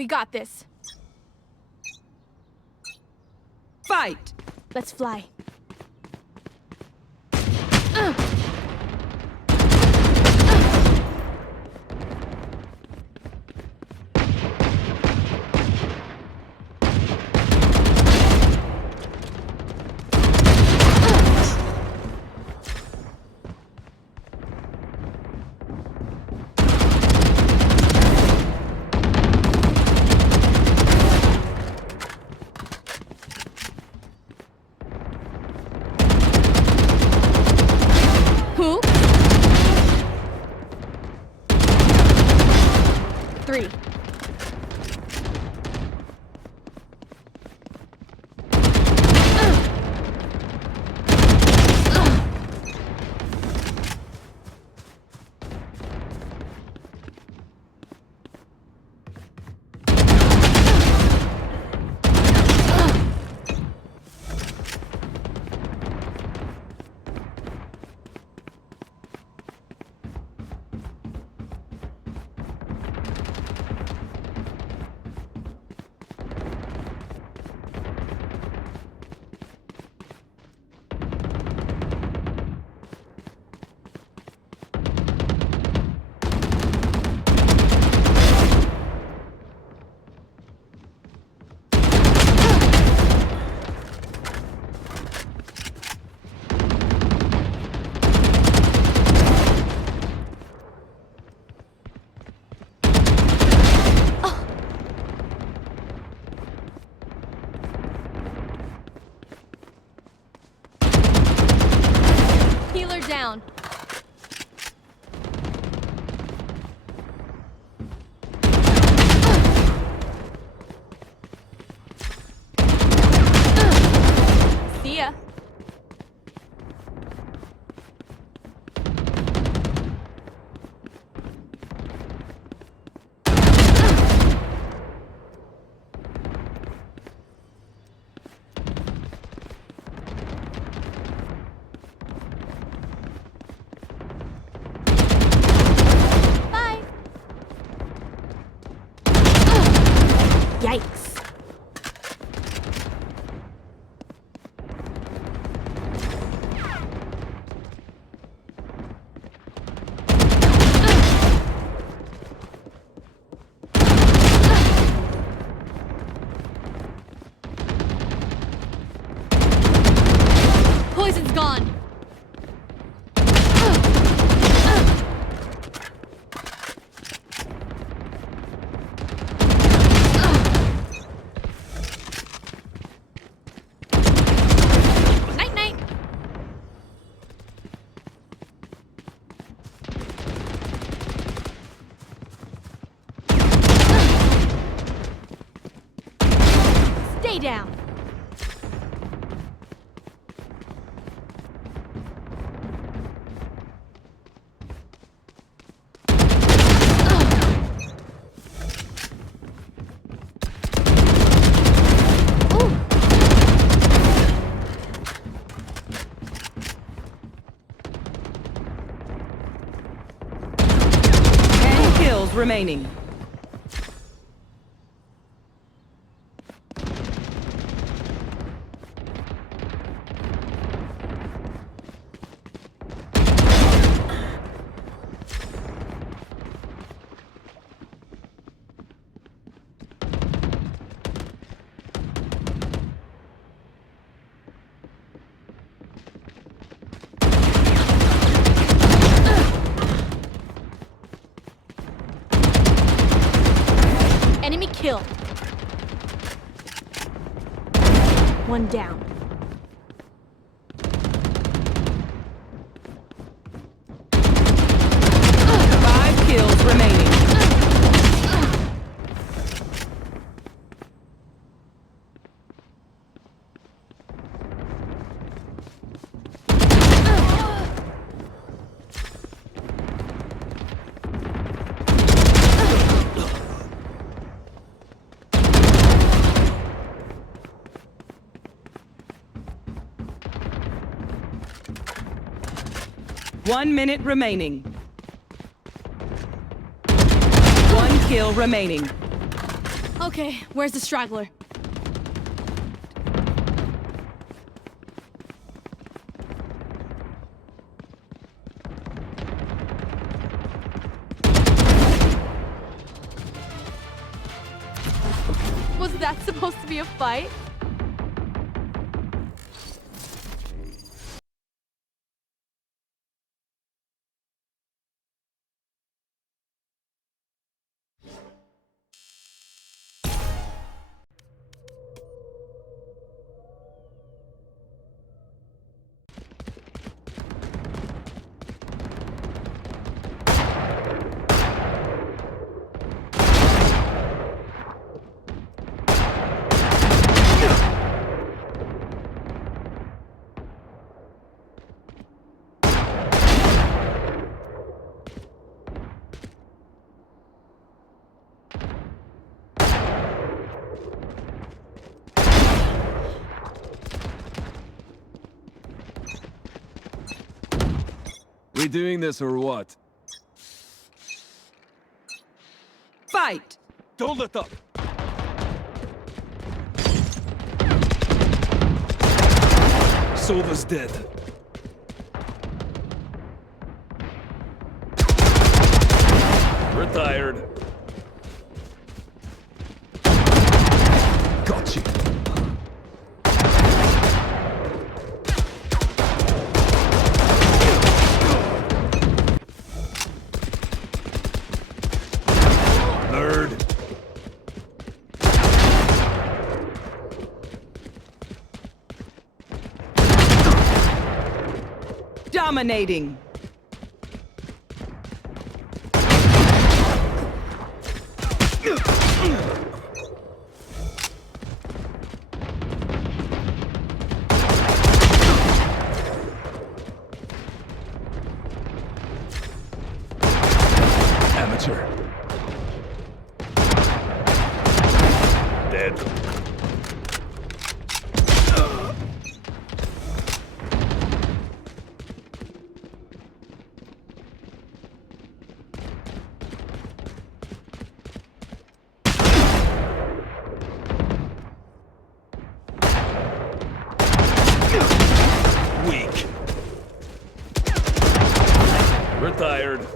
We got this. Fight! Let's fly. Who? 3. Healer down. See ya. Bye. Yikes. Poison's gone. Night night. Stay down. Remaining. Enemy kill. One down. Five kills remaining. One minute remaining. One kill remaining. Okay, where's the straggler? Was that supposed to be a fight? We doing this or what? Fight! Don't let up! Sova's dead. Retired. Got you. Nerd. Dominating. Amateur. Dead. Weak. Retired.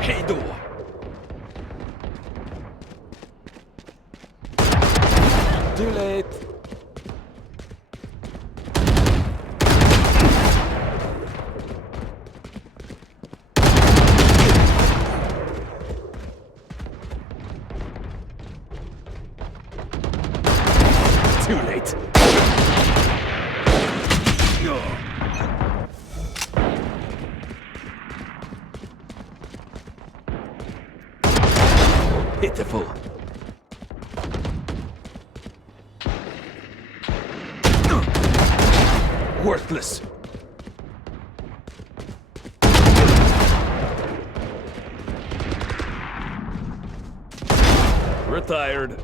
Hey, door. Too late. Too late. Pitiful. Worthless. Retired.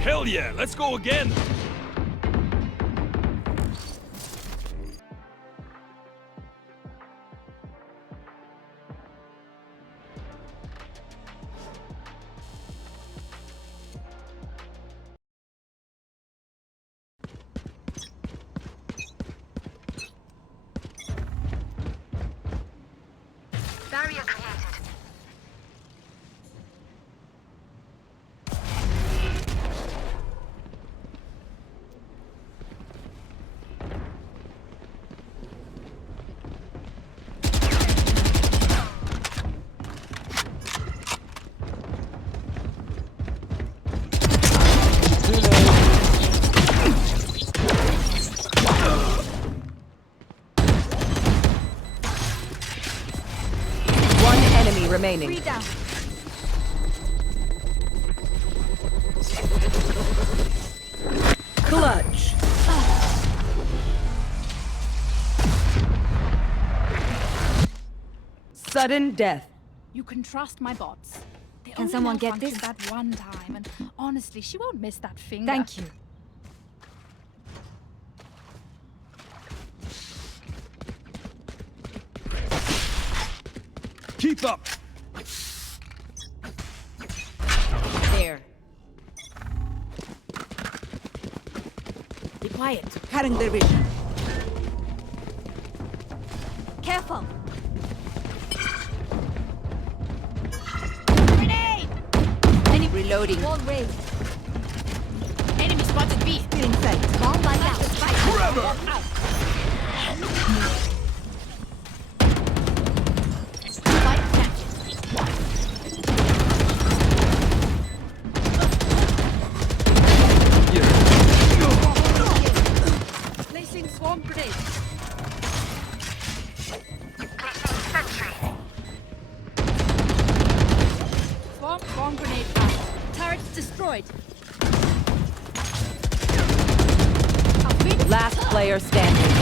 Hell yeah, let's go again! Barrier created. enemy remaining. 3 down. Clutch. Sudden death. You can trust my bots. They Can only someone get malfunctioned this? that one time, and honestly, she won't miss that finger. Thank you. Keep up. There. Be quiet. Cutting their vision. Careful. Grenade! Enemy Reloading. wall raised. Enemy spotted B. Feeling safe. Bomb light out. Forever. Spike planted. Placing swarm grenade. Swarm grenade out. Turrets destroyed. Last player standing.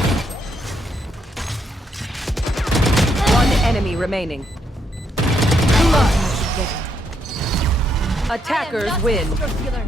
One enemy remaining. Clutch. Attackers win. Your healer.